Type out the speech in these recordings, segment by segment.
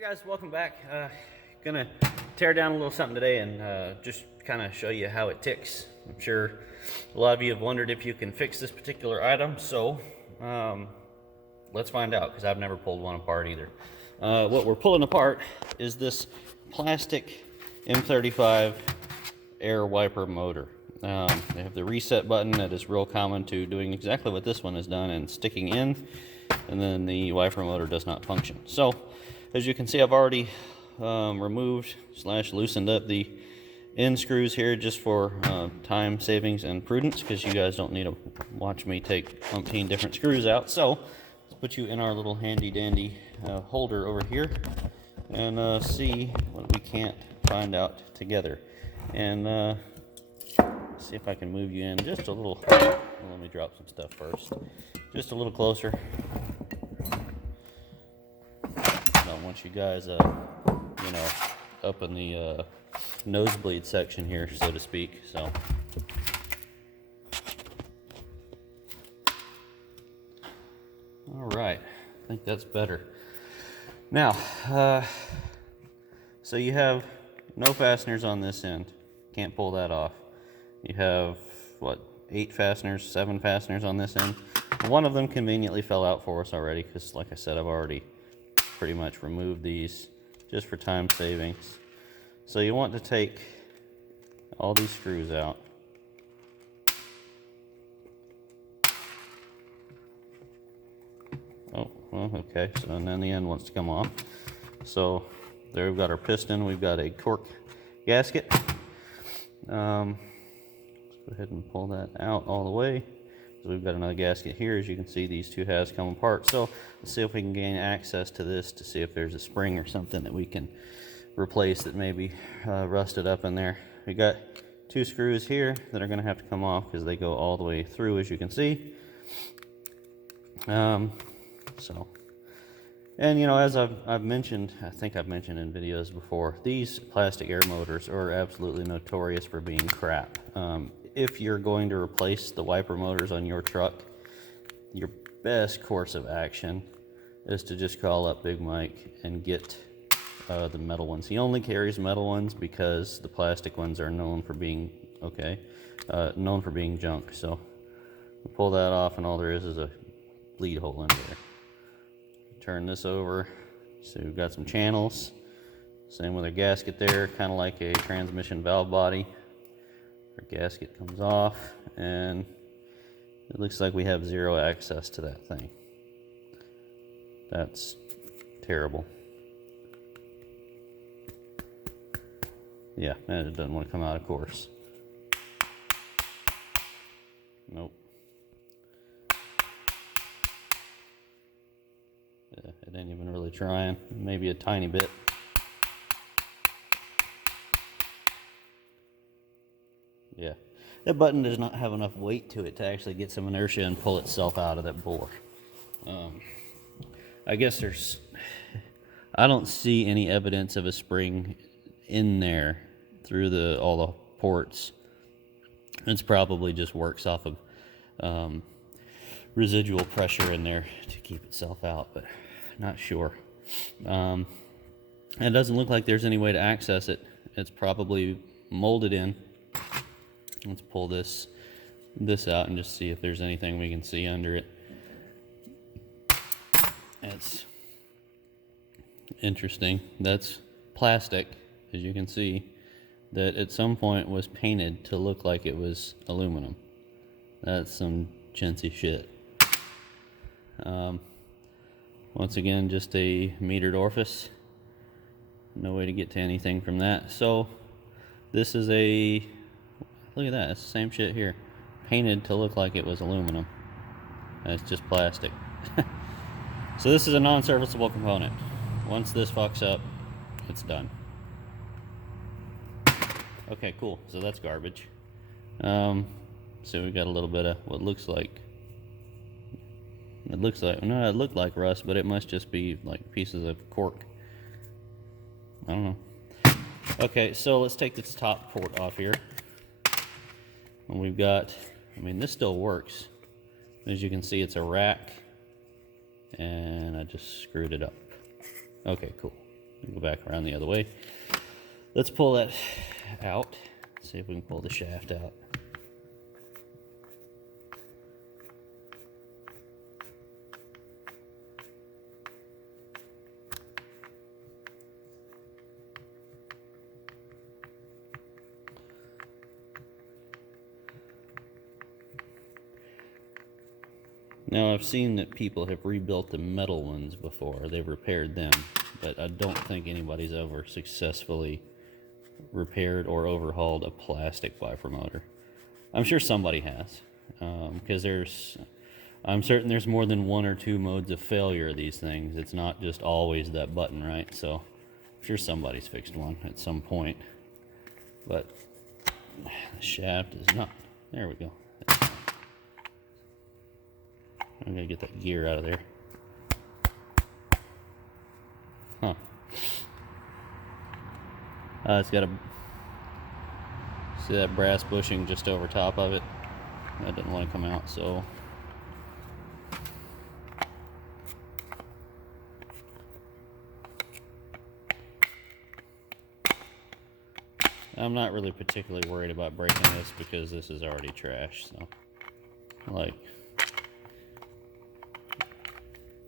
Hey guys, welcome back. Gonna tear down a little something today and just kind of show you how it ticks. I'm sure a lot of you have wondered if you can fix this particular item, so let's find out, because I've never pulled one apart either. What we're pulling apart is this plastic M35 air wiper motor. They have the reset button that is real common to doing exactly what this one has done and sticking in, and then the wiper motor does not function. So as you can see, I've already removed / loosened up the end screws here just for time savings and prudence, because you guys don't need to watch me take umpteen different screws out. So let's put you in our little handy dandy holder over here and see what we can't find out together. And see if I can move you in just a little. Well, let me drop some stuff first. Just a little closer. I don't want you guys, up in the nosebleed section here, so to speak. So. All right, I think that's better. Now, so you have no fasteners on this end. Can't pull that off. You have, what, 7 fasteners on this end. One of them conveniently fell out for us already, because like I said, I've already pretty much removed these just for time savings. So you want to take all these screws out. Oh, well, okay, so and then the end wants to come off. So there we've got our piston, we've got a cork gasket. Let's go ahead and pull that out all the way. So we've got another gasket here. As you can see, these two halves come apart. So let's see if we can gain access to this to see if there's a spring or something that we can replace that maybe rusted up in there. We got 2 screws here that are going to have to come off because they go all the way through, as you can see. And you know, as I've mentioned, I think I've mentioned in videos before, these plastic air motors are absolutely notorious for being crap. If you're going to replace the wiper motors on your truck, your best course of action is to just call up Big Mike and get the metal ones. He only carries metal ones because the plastic ones are known for being junk. So we'll pull that off, and all there is a bleed hole in there. Turn this over, so we've got some channels. Same with our gasket there, kind of like a transmission valve body. Our gasket comes off, and it looks like we have 0 access to that thing. That's terrible. Yeah, and it doesn't want to come out, of course. Nope. Yeah, it ain't even really trying. Maybe a tiny bit. Yeah, that button does not have enough weight to it to actually get some inertia and pull itself out of that bore. I guess I don't see any evidence of a spring in there through all the ports. It's probably just works off of residual pressure in there to keep itself out, but not sure. It doesn't look like there's any way to access it. It's probably molded in. Let's pull this out and just see if there's anything we can see under it. It's interesting. That's plastic, as you can see, that at some point was painted to look like it was aluminum. That's some chintzy shit. Once again, just a metered orifice. No way to get to anything from that. So this is look at that, it's the same shit here. Painted to look like it was aluminum. It's just plastic. So this is a non-serviceable component. Once this fucks up, it's done. Okay, cool. So that's garbage. So we've got a little bit of what looks like... It looked like rust, but it must just be like pieces of cork. I don't know. Okay, so let's take this top port off here. And we've got, this still works. As you can see, it's a rack, and I just screwed it up. Okay, cool. Go back around the other way. Let's pull that out. See if we can pull the shaft out. Now, I've seen that people have rebuilt the metal ones before. They've repaired them, but I don't think anybody's ever successfully repaired or overhauled a plastic wiper motor. I'm sure somebody has, because I'm certain there's more than one or two modes of failure of these things. It's not just always that button, right? So I'm sure somebody's fixed one at some point. But the shaft is not. There we go. I'm gonna get that gear out of there. Huh. It's got a, see that brass bushing just over top of it? That didn't want to come out, so I'm not really particularly worried about breaking this because this is already trash. So, like,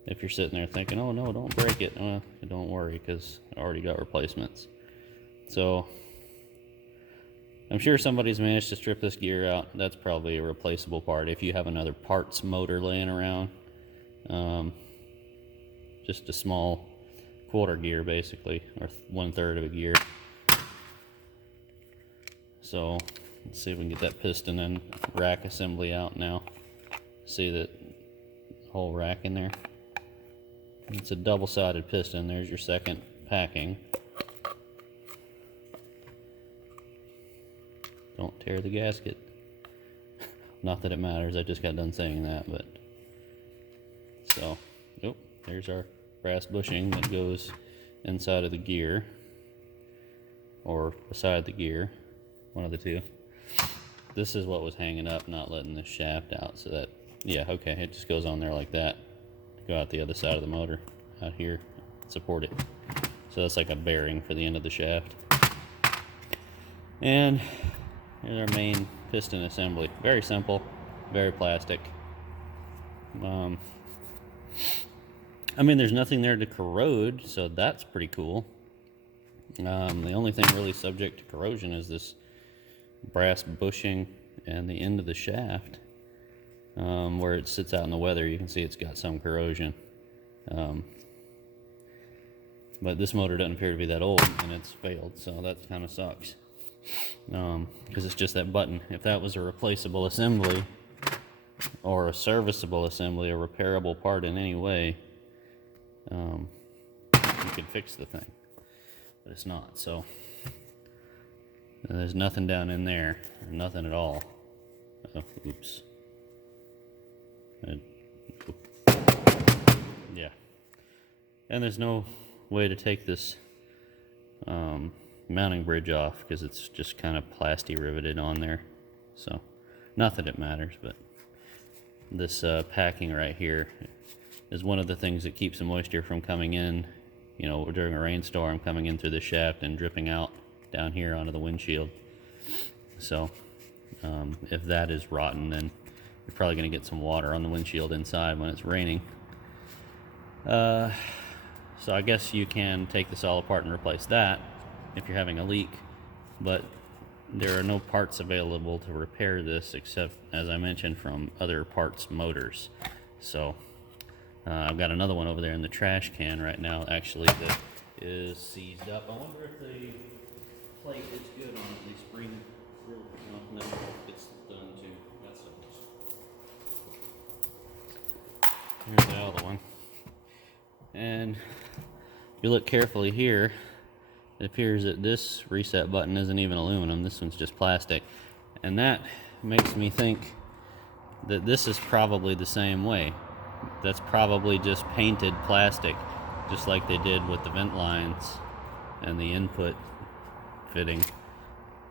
if you're sitting there thinking, oh no, don't break it, well, don't worry, because I already got replacements. So I'm sure somebody's managed to strip this gear out. That's probably a replaceable part if you have another parts motor laying around. Just a small quarter gear basically, or 1/3 of a gear. So let's see if we can get that piston and rack assembly out now. See that whole rack in there? It's a double-sided piston. There's your second packing. Don't tear the gasket. Not that it matters, I just got done saying that, but so, oh, there's our brass bushing that goes inside of the gear, or beside the gear, one of the two. This is what was hanging up, not letting the shaft out, so that, yeah, okay, it just goes on there like that. Go out the other side of the motor, out here, support it. So that's like a bearing for the end of the shaft. And here's our main piston assembly. Very simple, very plastic. I mean, there's nothing there to corrode, so that's pretty cool. The only thing really subject to corrosion is this brass bushing and the end of the shaft. Where it sits out in the weather, you can see it's got some corrosion. But this motor doesn't appear to be that old, and it's failed, so that kind of sucks. Because it's just that button. If that was a replaceable assembly, or a serviceable assembly, a repairable part in any way, you could fix the thing. But it's not, so there's nothing down in there, nothing at all. Oh, oops. Yeah, and there's no way to take this mounting bridge off because it's just kind of plasti riveted on there. So not that it matters, but this packing right here is one of the things that keeps the moisture from coming in, you know, during a rainstorm, coming in through the shaft and dripping out down here onto the windshield. So if that is rotten, then you're probably going to get some water on the windshield inside when it's raining. So I guess you can take this all apart and replace that if you're having a leak, but there are no parts available to repair this except, as I mentioned, from other parts motors. So I've got another one over there in the trash can right now, actually, that is seized up. I wonder if the plate is good on it. They spring real, no, it's done too. That's here's the other one. And if you look carefully here, it appears that this reset button isn't even aluminum. This one's just plastic. And that makes me think that this is probably the same way. That's probably just painted plastic, just like they did with the vent lines and the input fitting.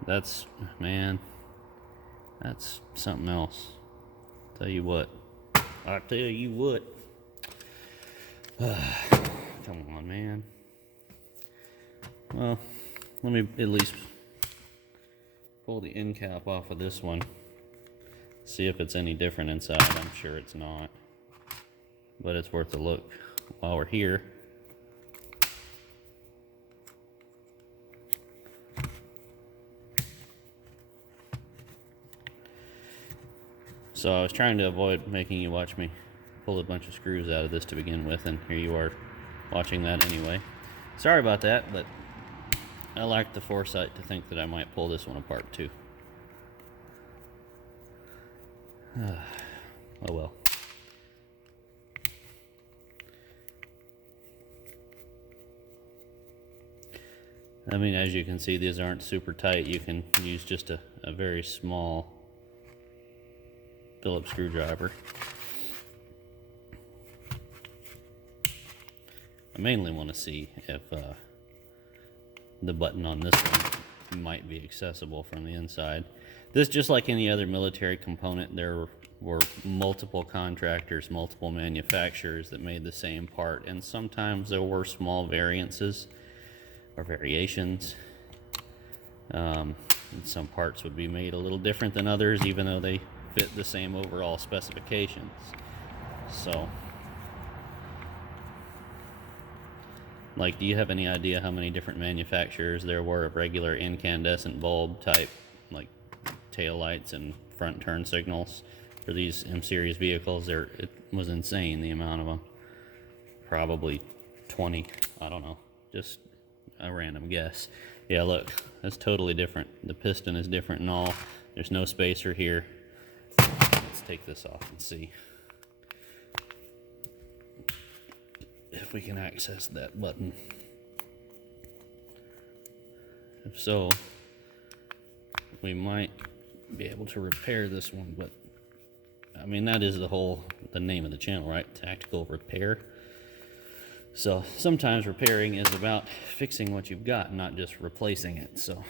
That's, man, that's something else. Tell you what. I tell you what. Come on, man. Well, let me at least pull the end cap off of this one. See if it's any different inside. I'm sure it's not, but it's worth a look while we're here. So I was trying to avoid making you watch me pull a bunch of screws out of this to begin with, and here you are watching that anyway. Sorry about that, but I lacked the foresight to think that I might pull this one apart too. Oh well. I mean, as you can see, these aren't super tight. You can use just a very small Phillips screwdriver. I mainly want to see if the button on this one might be accessible from the inside. This, just like any other military component, there were multiple contractors, multiple manufacturers that made the same part, and sometimes there were small variances or variations. And some parts would be made a little different than others, even though they fit the same overall specifications. So, like, do you have any idea how many different manufacturers there were of regular incandescent bulb type, like tail lights and front turn signals for these M-Series vehicles? It was insane, the amount of them. Probably 20, I don't know, just a random guess. Yeah, look, that's totally different. The piston is different and all. There's no spacer here. Let's take this off and see if we can access that button. If so, we might be able to repair this one, but I mean, that is the name of the channel, right? Tactical repair. So sometimes repairing is about fixing what you've got, not just replacing it. So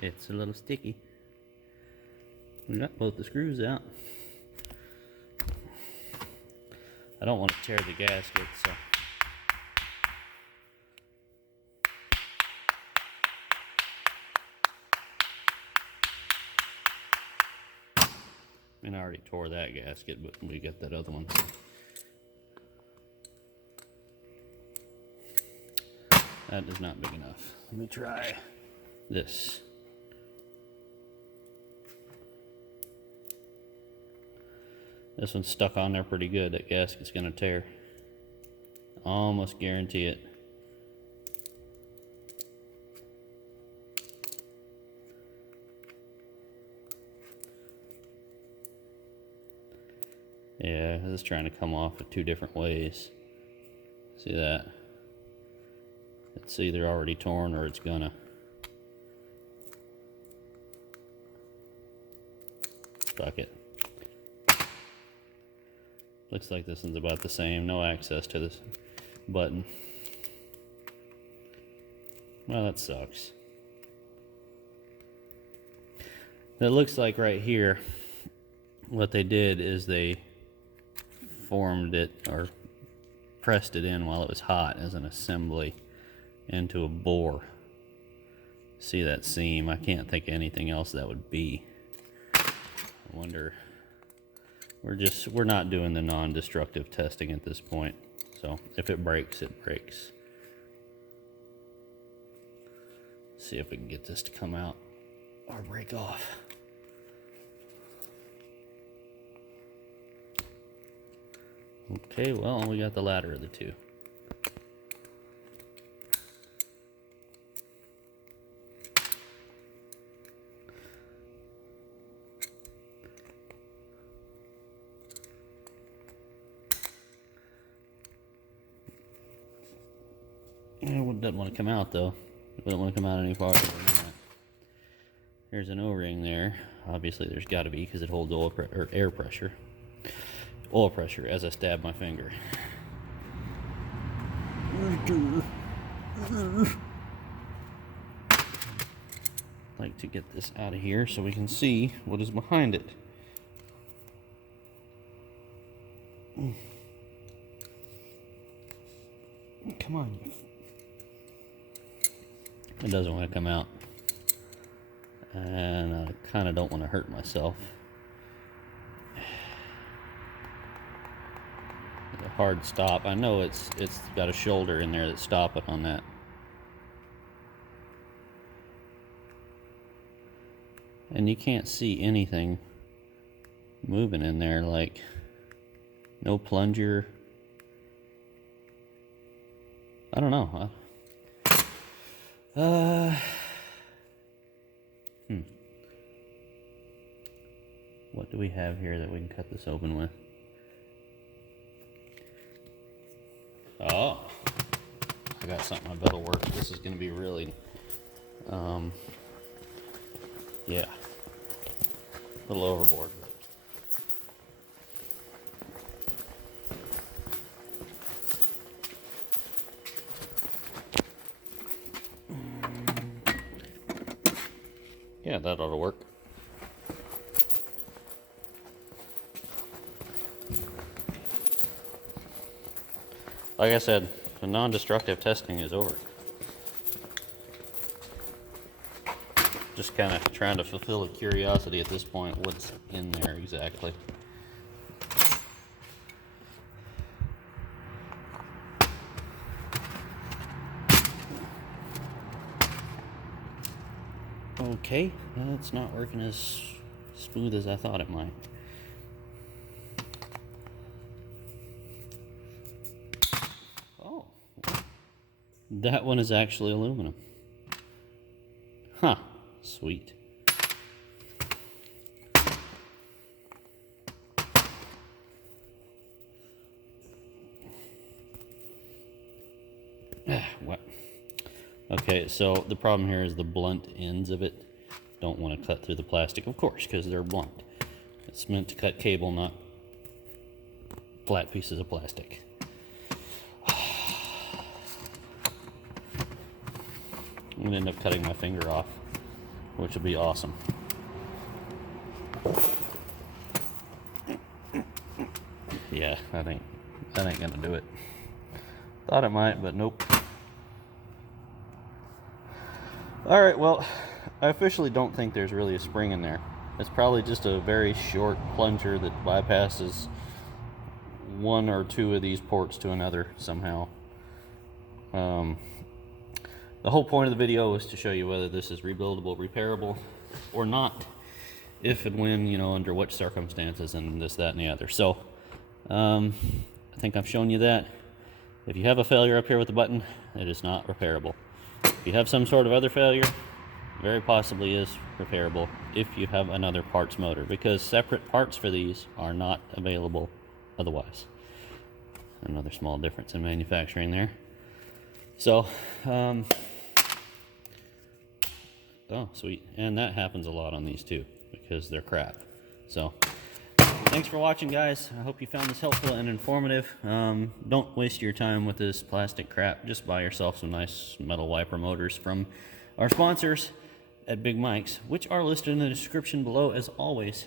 it's a little sticky. We got both the screws out. I don't want to tear the gasket, so I already tore that gasket, but we got that other one. That is not big enough. Let me try this. This one's stuck on there pretty good. That gasket's gonna tear. Almost guarantee it. Yeah, this is trying to come off in two different ways. See that? It's either already torn or it's gonna. Fuck it. Looks like this one's about the same. No access to this button. Well, that sucks. It looks like right here, what they did is they formed it or pressed it in while it was hot as an assembly into a bore. See that seam? I can't think of anything else that would be. I wonder. We're not doing the non-destructive testing at this point. So if it breaks, it breaks. See if we can get this to come out or break off. Okay, well, we got the latter of the two. It doesn't want to come out though. It doesn't want to come out any farther than that. There's an O-ring there. Obviously there's got to be, because it holds air pressure. Oil pressure as I stab my finger. like to get this out of here so we can see what is behind it. Come on. It doesn't want to come out. And I kind of don't want to hurt myself. A hard stop. I know it's got a shoulder in there that's stopping on that. And you can't see anything moving in there, like no plunger. I don't know. What do we have here that we can cut this open with? Oh, I got something I bet'll work. This is going to be really, yeah, a little overboard. Yeah, that ought to work. Like I said, the non-destructive testing is over. Just kind of trying to fulfill a curiosity at this point, what's in there exactly. Okay, that's not working as smooth as I thought it might. Oh, that one is actually aluminum. Huh, sweet. What? Okay, so the problem here is the blunt ends of it don't want to cut through the plastic, of course, because they're blunt. It's meant to cut cable, not flat pieces of plastic. I'm gonna end up cutting my finger off, which will be awesome. Yeah, that ain't gonna do it. Thought it might, but nope. Alright, well, I officially don't think there's really a spring in there. It's probably just a very short plunger that bypasses one or two of these ports to another somehow. The whole point of the video was to show you whether this is rebuildable, repairable, or not. If and when, you know, under what circumstances, and this, that, and the other. So, I think I've shown you that. If you have a failure up here with the button, it is not repairable. If you have some sort of other failure, very possibly is repairable if you have another parts motor, because separate parts for these are not available otherwise. Another small difference in manufacturing there. So, oh, sweet. And that happens a lot on these too, because they're crap. So, thanks for watching, guys. I hope you found this helpful and informative. Don't waste your time with this plastic crap. Just buy yourself some nice metal wiper motors from our sponsors at Big Mike's, which are listed in the description below as always.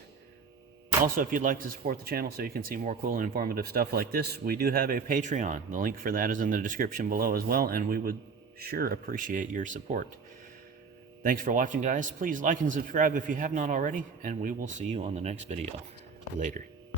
Also, if you'd like to support the channel so you can see more cool and informative stuff like this, we do have a Patreon. The link for that is in the description below as well, and we would sure appreciate your support. Thanks for watching, guys. Please like and subscribe if you have not already, and we will see you on the next video. Later.